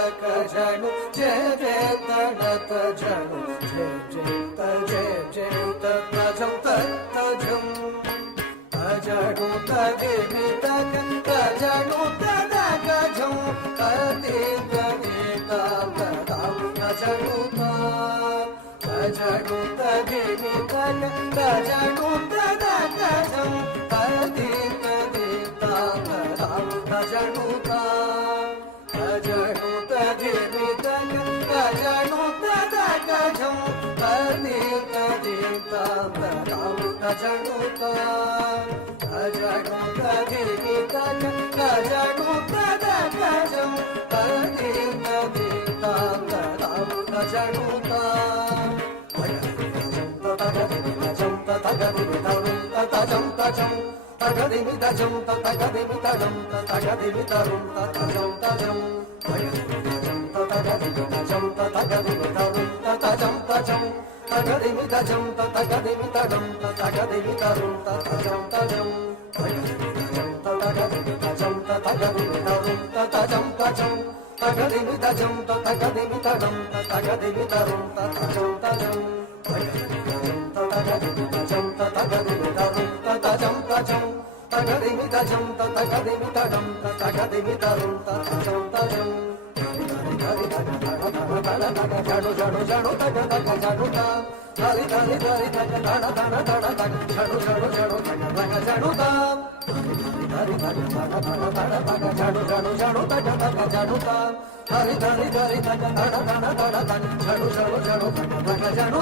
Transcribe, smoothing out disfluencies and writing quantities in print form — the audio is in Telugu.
తక జను జయ జయ తడత జను జయ జయ త జయ జయ తత జం తత జం తజను తదిమి తక తజను తదక జం తది తది తదం తజను తజను తదిమి తక తజను తదక జం తది తది తదం తజను తజను తదిమి తక తజను తదక జం తది తది తదం తజను తజను తదిమి తక తజను తదక జం తది తది తదం తజను తగదిమి తజం తగదిమి తజం తగదిమి తరుం తజం తజం తగదిమి తజం తగదిమి తరుం తజం తజం తగదిమి తజం తగదిమి తడం తగదిమి తరుం తజం తజం తగదిమి తజం తగదిమి తరుం తజం తజం తగదిమి తజం తగదిమి తడం తగదిమి తరుం తజం తజం తగదిమి తజం తగదిమి తరుం తజం తజం తగదిమి తజం తగదిమి తడం తగదిమి తరుం తజం తజం జడు జడు జడు తగ తగ జడు తలి తలి తలి తగ తడ తడ తడ తగ జడు జడు జడు తగ తగ జడు తలి తలి తగ తడ తడ తగ జడు జడు జడు తగ తగ జడు తలి తలి తలి తగ తడ తడ తడ తగ జడు జడు జడు తగ తగ జడు